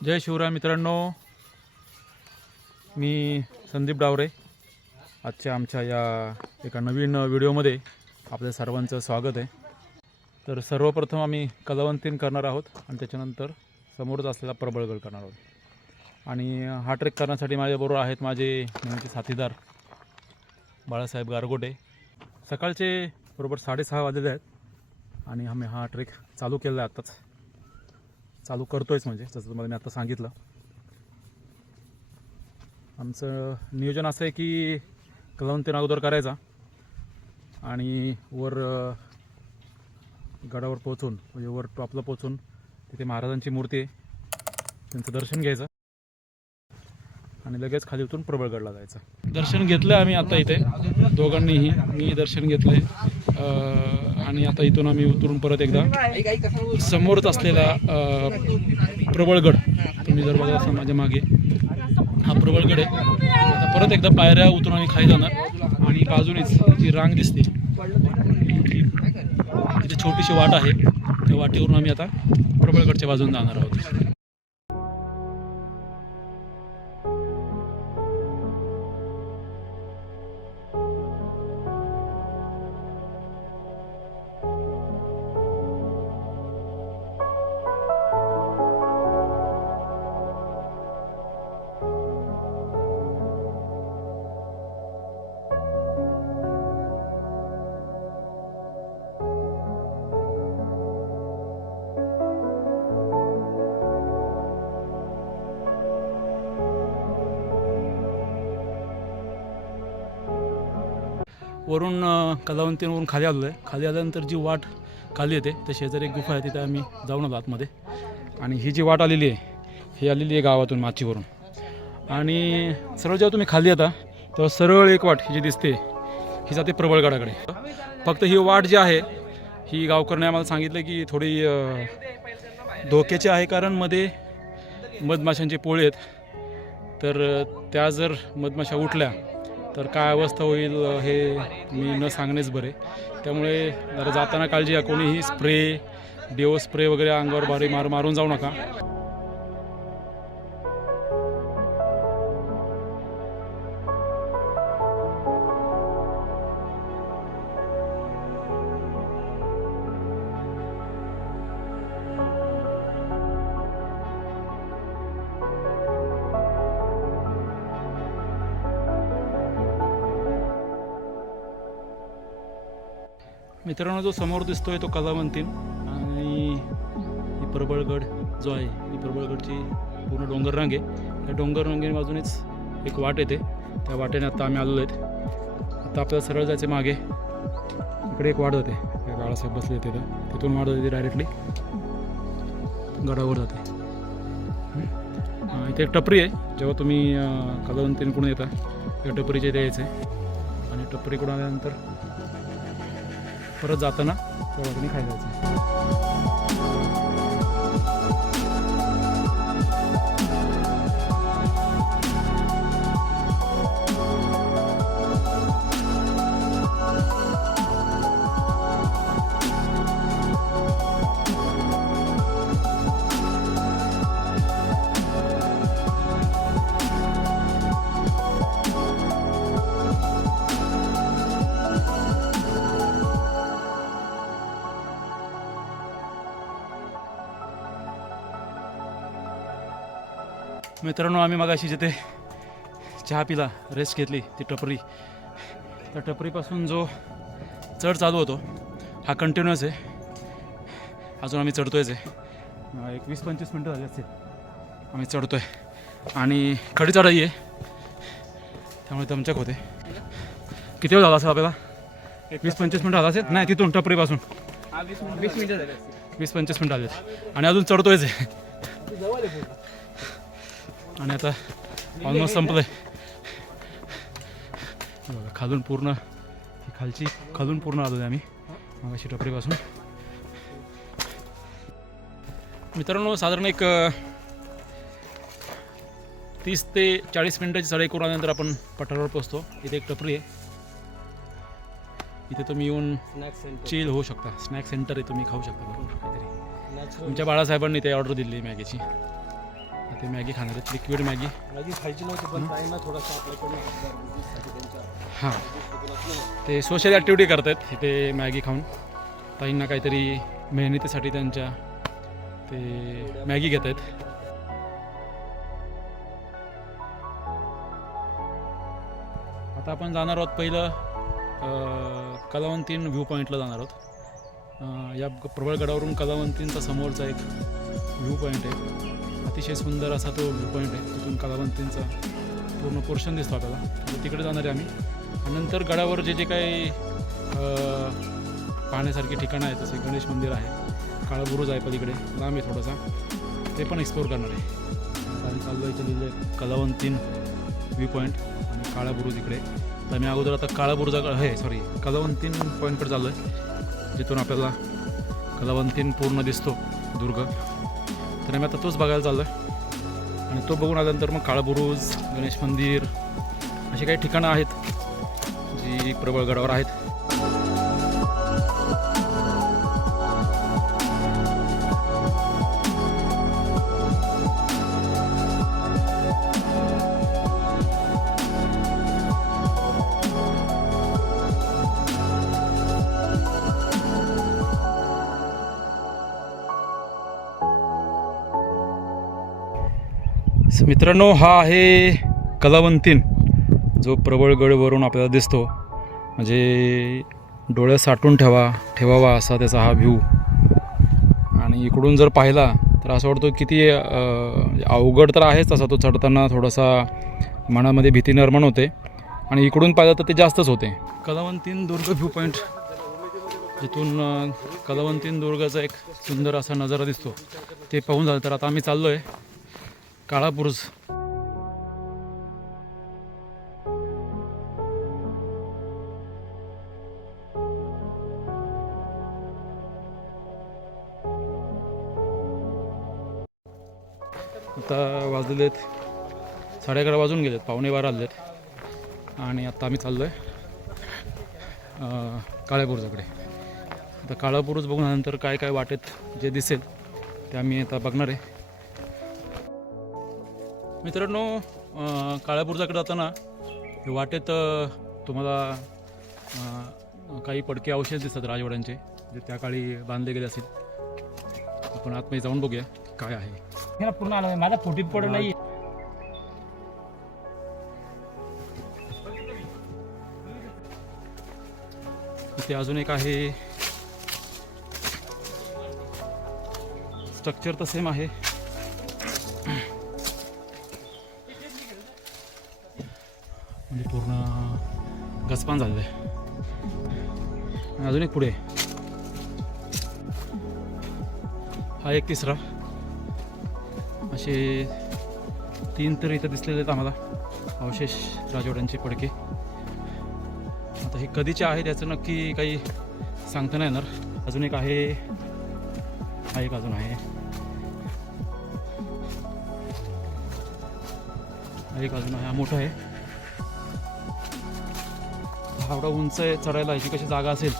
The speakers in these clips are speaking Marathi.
जय शिवराय मित्रांनो, मी संदीप डावरे. आजच्या आमच्या या एका नवीन व्हिडिओमध्ये आपल्या सर्वांचं स्वागत आहे. तर सर्वप्रथम आम्ही कलावंतीन करणार आहोत आणि त्याच्यानंतर समोरच असलेला प्रबळगड करणार आहोत. आणि हा ट्रेक करण्यासाठी माझ्याबरोबर आहेत माझे नेहमीचे साथीदार बाळासाहेब गारगोटे. सकाळचे बरोबर 6:30 वाजलेले आहेत आणि आम्ही हा ट्रेक चालू केला आहे. आत्ताच चालू करतोयच, म्हणजे जसं तुम्हाला मी आता सांगितलं. आमचं नियोजन असं आहे की कलावंतीन अगोदर करायचा आणि वर गडावर पोचून, म्हणजे वर टॉपला पोचून तिथे महाराजांची मूर्ती आहे, त्यांचं दर्शन घ्यायचं आणि लगेच खाली उतरून प्रबळगडला जायचं. दर्शन घेतलं आम्ही आता इथे दोघांनीही. मी दर्शन घेतलं आणि आता इथून आम्ही उतरून परत एकदा समोरच असलेला प्रबळगड, तुम्ही जर बघा असं माझ्या मागे हा प्रबळगड आहे. आता परत एकदा पायऱ्या उतरून आम्ही खाली जाणार आणि बाजूनेच जी रांग दिसते तिथे छोटीशी वाट आहे, त्या वाटेवरून आम्ही आता प्रबळगडच्या बाजून जाणार आहोत. वरून कलावंतीवरून खाली आलो आहे. खाली आल्यानंतर जी वाट खाली येते त्या शेजारी एक गुफा आहे, तिथे आम्ही जाऊन आलो आतमध्ये. आणि ही जी वाट आलेली आहे ही आलेली आहे गावातून, माचीवरून. आणि सरळ जेव्हा तुम्ही खाली येता तेव्हा सरळ एक वाट ही जी दिसते ही जाते प्रबळगडाकडे. फक्त ही वाट जी आहे ही गावकऱ्यांनी आम्हाला सांगितलं की थोडी धोक्याची आहे, कारण मध्ये मधमाशांचे पोळे आहेत. तर त्या जर मधमाशा उठल्या तर काय अवस्था होईल हे मी न सांगणेच बरे. त्यामुळे जरा जाताना काळजी घ्या. कोणीही डेओ स्प्रे वगैरे अंगावर मारून जाऊ नका. मित्रांनो, जो समोर दिसतोय तो कलावंतीन आणि ही प्रबळगड जो आहे, ही प्रबळगडची पूर्ण डोंगर रांग आहे. त्या डोंगर रांगे बाजूनेच एक वाट येते, त्या वाटेने आता आम्ही आलेलो आहेत. आता आपल्याला सरळ जायचे मागे, इकडे एक वाट जाते, त्या बाळासाहेब बसले तिथून वाट जाते डायरेक्टली गडावर जाते. इथे एक टपरी आहे. जेव्हा तुम्ही कलावंतीकडून येता त्या टपरीच्या इथे यायचं आहे आणि टपरीकडून आल्यानंतर परत जाताना थोडं खायला जायचं. मित्रांनो, आम्ही मगाशी जिथे चहा पिला, रेस्ट घेतली, ती टपरी, त्या टपरीपासून जो चढ चालू होतो हा कंटिन्युअस आहे. अजून आम्ही चढतोयच आहे. एक 20-25 मिनटं झाली असतील आम्ही चढतो आहे आणि खडी चढाई आहे, त्यामुळे दमचक होते. किती वेळ झाला असेल आपल्याला? 20-25 मिनटं झाला असेल. नाही, तिथून टपरीपासून 20-25 मिनटं आले आणि अजून चढतोयच आहे. आणि आता ऑलमोस्ट संपलं आहे. खालून पूर्ण खालून पूर्ण आलो आहे आम्ही मागाशी टपरीपासून. मित्रांनो, साधारण एक 30 ते 40 मिनटाची चढाई करून आल्यानंतर आपण पठारावर पोहोचतो. इथे एक टपरी आहे, इथे तुम्ही येऊन चिल होऊ शकता. स्नॅक सेंटर आहे, तुम्ही खाऊ शकता भरपूर काहीतरी. तुमच्या बाळासाहेबांनी ते ऑर्डर दिली मॅगीची. ते मॅगी खाणार आहेत, लिक्विड मॅगी. मॅगी खायची नव्हती पण ताईंना थोडासा आपल्याकडनं हां, ते सोशल ॲक्टिव्हिटी करत आहेत इथे मॅगी खाऊन. ताईंना काहीतरी मेहनतीसाठी त्यांच्या ते मॅगी घेत आहेत. आता आपण जाणार आहोत पहिलं कलावंतीन व्ह्यू पॉईंटला जाणार आहोत. या प्रबळगडावरून कलावंतींचा समोरचा एक व्ह्यू पॉईंट आहे. अतिशय सुंदर असा तो व्ह्यू पॉईंट आहे. तिथून कलावंतींचा पूर्ण पोर्शन दिसतो आपल्याला. तर तिकडे जाणार आहे आम्ही. आणि नंतर गडावर जे जे काही पाहण्यासारखी ठिकाणं आहेत, जसे गणेश मंदिर आहे, काळा बुरुज आहे पलीकडे लांब आहे थोडासा, ते पण एक्सप्लोर करणार आहे. आम्ही चाललो इथे लिहिलं आहे कलावंतीन व्ह्यू पॉईंट आणि काळा बुरुज इकडे. तर आम्ही अगोदर आता काळा बुरुजाकडे कलावंतीन पॉईंटकडे चाललो आहे, जिथून आपल्याला कलावंतीन पूर्ण दिसतो दुर्ग. तर आम्ही आता तोच बघायला चाललो आहे. आणि तो बघून आल्यानंतर मग काळा बुरुज, गणेश मंदिर अशी काही ठिकाणं आहेत जी प्रबळगडावर आहेत. मित्रांनो, हा आहे कलावंतीन, जो प्रबळगडवरून आपल्याला दिसतो. म्हणजे डोळे साठून ठेवावा असा त्याचा हा व्ह्यू. आणि इकडून जर पाहिला तर असं वाटतं किती अवघड तर आहेच तसा तो चढताना, थोडासा मनामध्ये भीती निर्माण होते. आणि इकडून पाहिलं तर ते जास्तच होते. कलावंतीन दुर्ग व्ह्यू पॉईंट, जिथून कलावंतीन दुर्गाचा एक सुंदर असा नजारा दिसतो, ते पाहून झालं. तर आता आम्ही चाललो आहे काळा बुरुज. आता वाजलेले आहेत 11:30 वाजून गेलेत, 11:45 आलेत. आणि आता आम्ही चाललो आहे काळ्या बुरुजाकडे. आता काळा बुरुज बघून नंतर काय काय वाटेत जे दिसेल ते आम्ही आता बघणार आहे. मित्रांनो, काळ्या बुरुजाकडे जाताना वाटेत तुम्हाला काही पडके अवशेष दिसतात राजवाड्यांचे, जे त्या काळी बांधले गेले असेल. आपण आतमध्ये जाऊन बघूया काय आहे. पूर्ण आलं माझा फोटीत पड नाही. इथे अजून एक आहे, स्ट्रक्चर तर सेम आहे. म्हणजे पूर्ण गचपान झालेलं आहे. अजून एक पुढे, हा एक तिसरा. असे 3 तर इथं दिसलेले आहेत आम्हाला अवशेष राजवाड्यांचे पडके. आता हे कधीचे आहे त्याचं नक्की काही सांगता नाही येणार. अजून एक आहे, हा एक अजून आहे, हा एक अजून आहे. हा मोठा आहे, हा एवढा उंच आहे, चढायला ह्याची कशी जागा असेल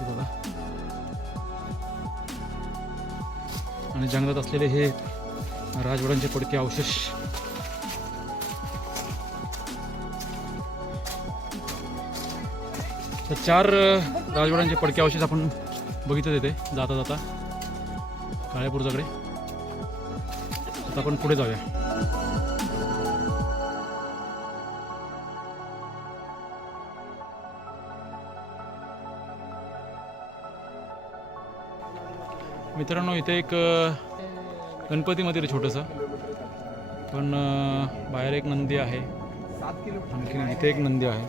बघा. आणि जंगलात असलेले हे राजवाड्यांचे पडके अवशेष. तर 4 राजवाड्यांचे पडके अवशेष आपण बघितले तिथे जाता जाता काळ्या बुरुजाकडे. आता आपण पुढे जाऊया. मित्रांनो, इथे एक गणपती मंदिर आहे छोटंसं, पण बाहेर एक नंदी आहे. आणखी इथे एक नंदी आहे.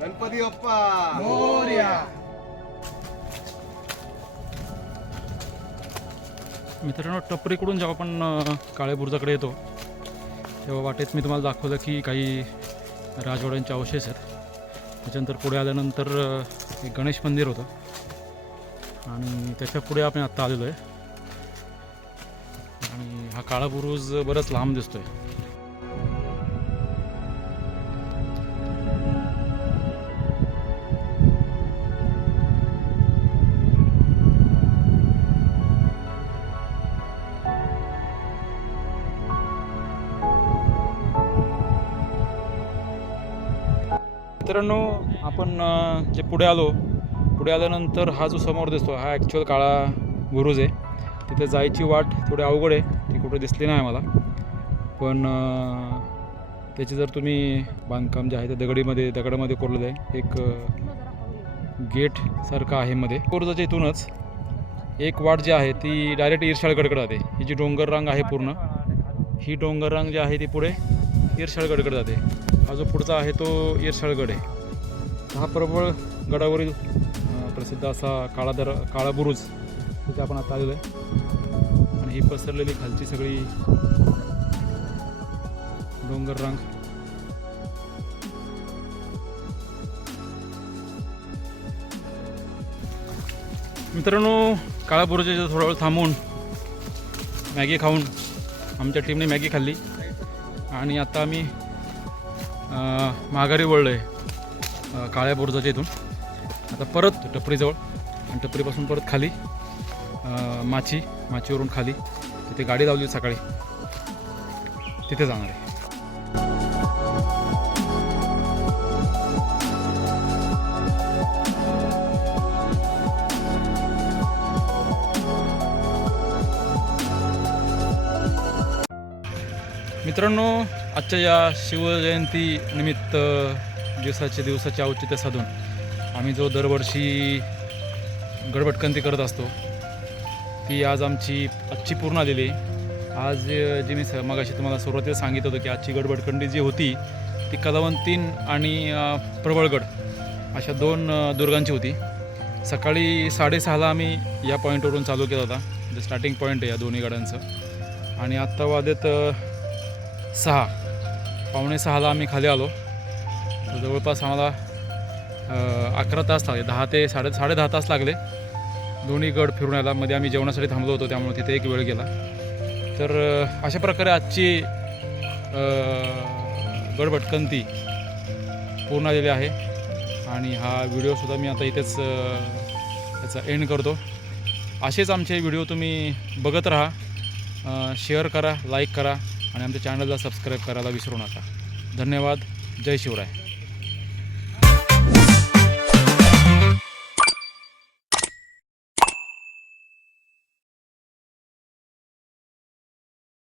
गणपती बाप्पा मोरया. मित्रांनो, टपरीकडून जेव्हा आपण काळ्या बुरुजाकडे येतो तेव्हा वाटेत मी तुम्हाला दाखवलं की काही राजवाड्यांचे अवशेष आहेत. त्याच्यानंतर पुढे आल्यानंतर एक गणेश मंदिर होतं आणि त्याच्या पुढे आपण आत्ता आलेलो आहे. आणि हा काळा बुरुज बरंच लांब दिसतोय. मित्रांनो आपण जे पुढे आल्यानंतर हा जो समोर दिसतो हा ॲक्च्युअल काळा बुरुज आहे. तिथे जायची वाट थोडी अवघड आहे, ती कुठे दिसली नाही मला. पण त्याची जर तुम्ही बांधकाम जे आहे ते दगडामध्ये कोरलेलं आहे. एक गेटसारखं आहे मध्ये. बुरुजाच्या इथूनच एक वाट जी आहे ती डायरेक्ट इर्शाळगडकडे जाते. ही जी डोंगर रांग आहे पूर्ण, ही डोंगर रांग जी आहे ती पुढे इर्शाळगडकडे जाते. हा जो पुढचा आहे तो इर्शाळगड आहे. हा प्रबळ गडावरील प्रसिद्ध असा काळा बुरुज तिथे आपण आता आलेलो आहे. आणि ही पसरलेली खालची सगळी डोंगर रांग. मित्रांनो काळा बुरुजाच्या थोडा वेळ थांबून मॅगी खाऊन आमच्या टीमने मॅगी खाल्ली आणि आता आम्ही माघारी वळलो आहे काळ्या बुरुजाच्या इथून. आता परत टपरीजवळ आणि टपरीपासून परत खाली माचीवरून खाली तिथे गाडी लावली सकाळी, तिथे जाणार आहे. मित्रांनो आजच्या या शिवजयंती निमित्त दिवसाचे औचित्य साधून आम्ही जो दरवर्षी गडभटकंती करत असतो ती आज आजची पूर्ण आलेली आहे. आज जी मी मगाशी तुम्हाला सुरुवातीला सांगितलं होतं की आजची गडभटकंती जी होती ती कलावंतीन आणि प्रबळगड अशा 2 दुर्गांची होती. सकाळी 6:30ला आम्ही या पॉईंटवरून चालू केला होता, जे स्टार्टिंग पॉईंट आहे या दोन्ही गडांचं. आणि आत्ता वाजत 6:45ला आम्ही खाली आलो. तर जवळपास आम्हाला 11 तास लागले, 10 ते 10:30 तास लागले दोन्ही गड फिरून यायला. मध्ये आम्ही जेवणासाठी थांबलो होतो त्यामुळे तिथे एक वेळ गेला. तर अशा प्रकारे आजची गडभटकंती पूर्ण झालेली आहे. आणि हा व्हिडिओसुद्धा मी आता इथेच त्याचा एंड करतो. असेच आमचे व्हिडिओ तुम्ही बघत राहा, शेअर करा, लाईक करा आणि आमच्या चॅनलला सबस्क्राईब करायला विसरू नका. धन्यवाद. जय शिवराय.